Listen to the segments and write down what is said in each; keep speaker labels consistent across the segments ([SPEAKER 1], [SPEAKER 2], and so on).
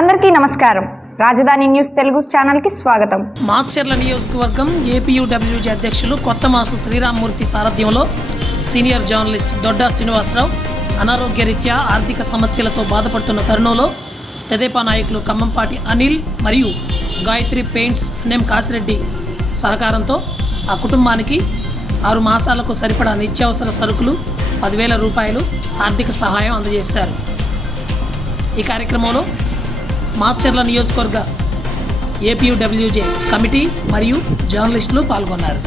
[SPEAKER 1] అందరికీ నమస్కారం. రాజధాని న్యూస్ తెలుగు ఛానల్కి స్వాగతం.
[SPEAKER 2] మాక్చెర్ల నియోజకవర్గం ఏపీయూడబ్ల్యూజీ అధ్యక్షులు కొత్త మాసు శ్రీరామ్మూర్తి సారథ్యంలో సీనియర్ జర్నలిస్ట్ దొడ్డా శ్రీనివాసరావు అనారోగ్య రీత్యా ఆర్థిక సమస్యలతో బాధపడుతున్న తరుణంలో తెదేపా నాయకులు ఖమ్మంపాటి అనిల్ మరియు గాయత్రి పెయింట్స్ నేమ్ కాసిరెడ్డి సహకారంతో ఆ కుటుంబానికి ఆరు మాసాలకు సరిపడా నిత్యావసర సరుకులు పదివేల రూపాయలు ఆర్థిక సహాయం అందజేశారు. ఈ కార్యక్రమంలో మాచర్ల నియోజకవర్గ ఏపీయూడబ్ల్యూజే కమిటీ మరియు జర్నలిస్టులు పాల్గొన్నారు.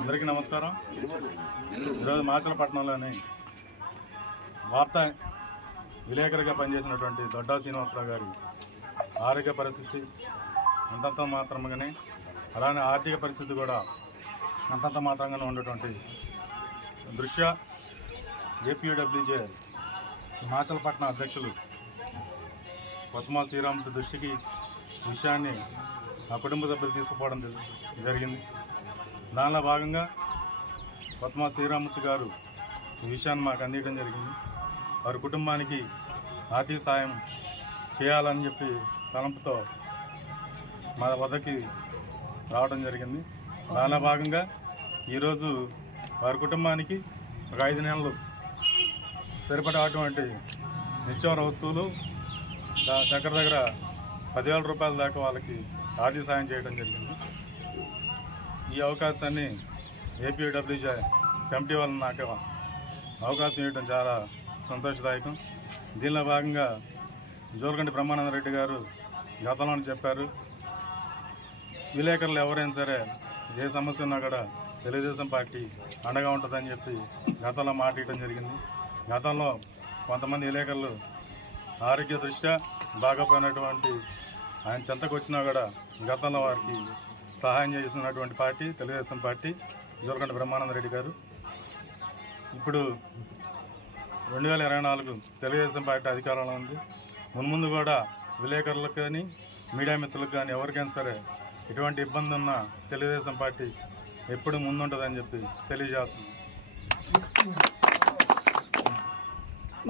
[SPEAKER 3] అందరికీ నమస్కారం. ఈరోజు మాచలపట్నంలోని వార్తా విలేకరిగా పనిచేసినటువంటి దొడ్డా శ్రీనివాసరావు గారి ఆరోగ్య పరిస్థితి అంతంత మాత్రంగానే అలానే ఆర్థిక పరిస్థితి కూడా అంతంత మాత్రంగానే ఉన్నటువంటి దృశ్య ఏపీడబ్ల్యూజే హిమాచలపట్నం అధ్యక్షులు పద్మా శ్రీరాముడి దృష్టికి విషయాన్ని ఆ కుటుంబ సభ్యులు తీసుకుపోవడం జరిగింది. దానిలో భాగంగా పద్మా శ్రీరామూర్తి గారు ఈ విషయాన్ని మాకు అందించడం జరిగింది. వారి కుటుంబానికి ఆర్థిక సాయం చేయాలని చెప్పి తలంపుతో మా వద్దకి రావడం జరిగింది. దానిలో భాగంగా ఈరోజు వారి కుటుంబానికి ఒక ఐదు నెలలు సరిపడేటువంటి నిత్యావసర వస్తువులు దా- దగ్గర దగ్గర పదివేల రూపాయల దాకా వాళ్ళకి ఆర్థిక సాయం చేయడం జరిగింది. ఈ అవకాశాన్ని ఏపీడబ్ల్యూజే కమిటీ వాళ్ళని నాకు అవకాశం ఇవ్వడం చాలా సంతోషదాయకం దీనిలో భాగంగా జోలకంటి బ్రహ్మానంద రెడ్డి గారు గతంలో చెప్పారు విలేకరులు ఎవరైనా సరే ఏ సమస్య ఉన్నా కూడా తెలుగుదేశం పార్టీ అండగా ఉంటుందని చెప్పి గతంలో మాట ఇవ్వడం జరిగింది. గతంలో కొంతమంది విలేకరులు ఆరోగ్య దృష్ట్యా బాగపోయినటువంటి ఆయన చెంతకు వచ్చినా కూడా గతంలో వారికి సహాయం చేస్తున్నటువంటి పార్టీ తెలుగుదేశం పార్టీ జోలకండ బ్రహ్మానంద రెడ్డి గారు. ఇప్పుడు రెండు వేల ఇరవై నాలుగు తెలుగుదేశం పార్టీ అధికారంలో ఉంది. మున్ముందు కూడా విలేకరులకు కానీ మీడియా మిత్రులకు కానీ ఎవరికైనా సరే ఎటువంటి ఇబ్బంది ఉన్నా తెలుగుదేశం పార్టీ ఎప్పుడు ముందుంటుందని చెప్పి తెలియజేస్తుంది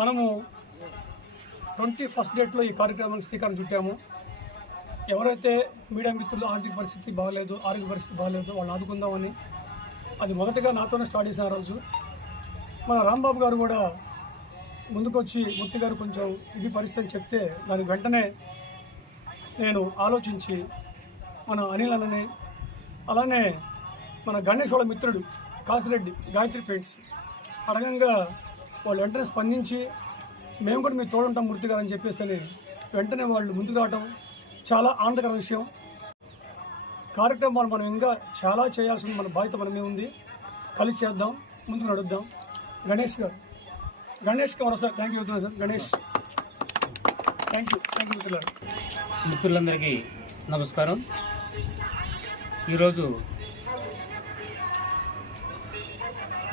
[SPEAKER 4] మనము ట్వంటీ ఫస్ట్ డేట్లో ఈ కార్యక్రమానికి శ్రీకారం చుట్టాము. ఎవరైతే మీడియా మిత్రులు ఆర్థిక పరిస్థితి బాగలేదు ఆరోగ్య పరిస్థితి బాగలేదు వాళ్ళు ఆదుకుందామని అది మొదటగా నాతోనే స్టార్ట్ చేసిన రోజు. మన రాంబాబు గారు కూడా ముందుకొచ్చి మూర్తి గారు కొంచెం ఇది పరిస్థితి అని చెప్తే దానికి వెంటనే నేను ఆలోచించి మన అనిల్ అన్నని అలానే మన గణేష్ వాళ్ళ మిత్రుడు కాసిరెడ్డి గాయత్రి పెయింట్స్ అడగంగా వాళ్ళు వెంటనే స్పందించి మేము కూడా మీకు తోడుంటాం మూర్తి గారు అని చెప్పేసి అని వెంటనే వాళ్ళు ముందుకు రావటం చాలా ఆనందకర విషయం. కార్యక్రమాలు మనం ఇంకా చాలా చేయాల్సిన మన బాధ్యత మనమే ఉంది. కలిసి చేద్దాం ముందుకు నడుద్దాం. గణేష్ గారు. Ganesh గణేష్కి sir thank you sir. Ganesh. Thank you thank you మిత్రులారు.
[SPEAKER 5] మిత్రులందరికీ నమస్కారం. ఈరోజు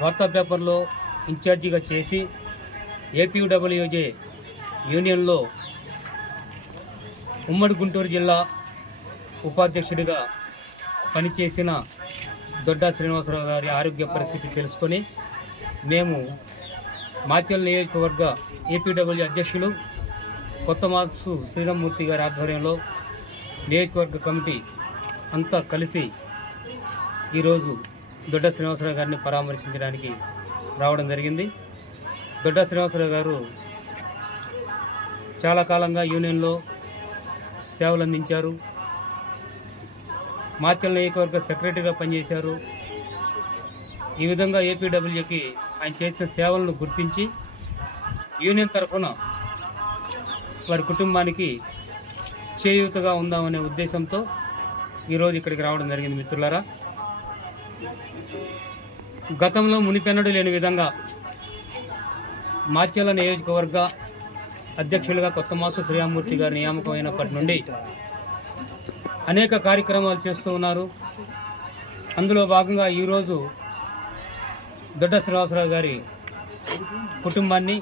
[SPEAKER 5] వార్తా పేపర్లో ఇన్ఛార్జిగా చేసి ఏపీడబ్ల్యూజే యూనియన్లో ఉమ్మడి గుంటూరు జిల్లా ఉపాధ్యక్షుడిగా పనిచేసిన దొడ్డా శ్రీనివాసరావు గారి ఆరోగ్య పరిస్థితి తెలుసుకొని మేము మాత్యం నియోజకవర్గ ఏపీడబ్ల్యూ అధ్యక్షులు కొత్త మార్క్సు శ్రీరామ్మూర్తి గారి ఆధ్వర్యంలో నియోజకవర్గ కమిటీ అంతా కలిసి ఈరోజు దొడ్డ శ్రీనివాసరావు గారిని పరామర్శించడానికి రావడం జరిగింది. దొడ్డ శ్రీనివాసరావు గారు చాలా కాలంగా యూనియన్లో సేవలు అందించారు. మాచల్ నియోజకవర్గ సెక్రటరీగా పనిచేశారు. ఈ విధంగా ఏపీడబ్ల్యూకి ఆయన చేసిన సేవలను గుర్తించి యూనియన్ తరఫున వారి కుటుంబానికి చేయూతగా ఉందామనే ఉద్దేశంతో ఈరోజు ఇక్కడికి రావడం జరిగింది మిత్రులారా. గతంలో మునిపెన్నడు లేని విధంగా మాచ్యాల నియోజకవర్గ అధ్యక్షులుగా కొత్త మాసు శ్రీరామూర్తి గారు నియామకమైనప్పటి నుండి అనేక కార్యక్రమాలు చేస్తూ ఉన్నారు. అందులో భాగంగా ఈరోజు దొడ్డ శ్రీనివాసరావు గారి కుటుంబాన్ని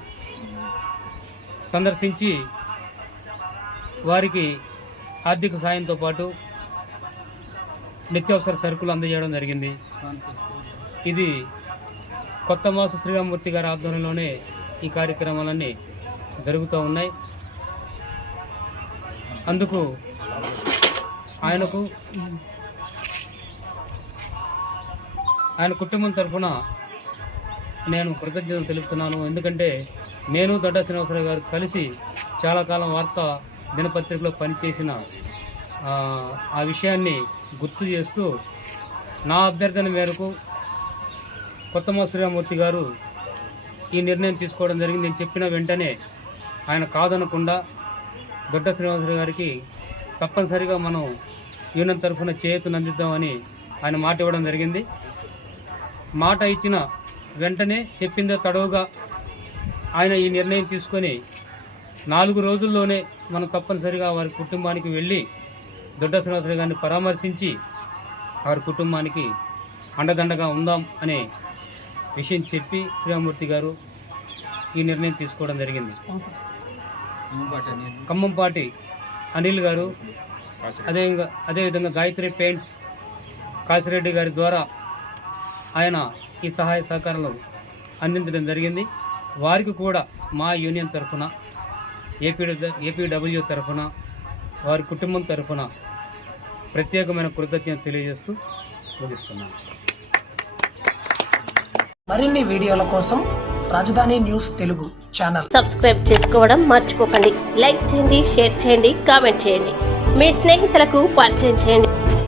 [SPEAKER 5] సందర్శించి వారికి ఆర్థిక సాయంతో పాటు నిత్యావసర సరుకులు అందజేయడం జరిగింది. ఇది కొత్త మాసు శ్రీరామూర్తి గారి ఆధ్వర్యంలోనే ఈ కార్యక్రమాలన్నీ జరుగుతూ ఉన్నాయి. అందుకు ఆయనకు ఆయన కుటుంబం తరఫున నేను కృతజ్ఞతలు తెలుపుతున్నాను. ఎందుకంటే నేను దొడ్డ శ్రీనివాసరావు గారు కలిసి చాలా కాలం వార్త దినపత్రికలో పనిచేసిన ఆ, విషయాన్ని గుర్తు చేస్తూ నా అభ్యర్థన మేరకు కొత్తమ శ్రీరామూర్తి గారు ఈ నిర్ణయం తీసుకోవడం జరిగింది. నేను చెప్పిన వెంటనే ఆయన కాదనకుండా దొడ్డ శ్రీనివాసరావు గారికి తప్పనిసరిగా మనం యూనియన్ తరఫున చేతులు అందిద్దామని ఆయన మాట ఇవ్వడం జరిగింది. మాట ఇచ్చిన వెంటనే చెప్పిందే తడవుగా ఆయన ఈ నిర్ణయం తీసుకొని నాలుగు రోజుల్లోనే మనం తప్పనిసరిగా వారి కుటుంబానికి వెళ్ళి దొడ్డ శ్రీనివాసరావు గారిని పరామర్శించి వారి కుటుంబానికి అండదండగా ఉందాం అనే విషయం చెప్పి శ్రీరామూర్తి గారు ఈ నిర్ణయం తీసుకోవడం జరిగింది. ఖమ్మంపాటి అనిల్ గారు అదేవిధంగా అదేవిధంగా గాయత్రి పెయింట్స్ కాసిరెడ్డి గారి ద్వారా ఆయన ఈ సహాయ సహకారాలు అందించడం జరిగింది. వారికి కూడా మా యూనియన్ తరఫున ఏపీ ఏపీడబ్ల్యూ తరఫున వారి కుటుంబం తరఫున ప్రత్యేకమైన కృతజ్ఞత తెలియజేస్తూ ముగిస్తున్నాను.
[SPEAKER 2] మరిన్ని వీడియోల కోసం రాజధాని న్యూస్ తెలుగు ఛానల్.
[SPEAKER 6] సబ్స్క్రైబ్ చేసుకోవడం మర్చిపోకండి. లైక్ చేయండి షేర్ చేయండి కామెంట్ చేయండి. మీ స్నేహితులకు పరిచయం చేయండి.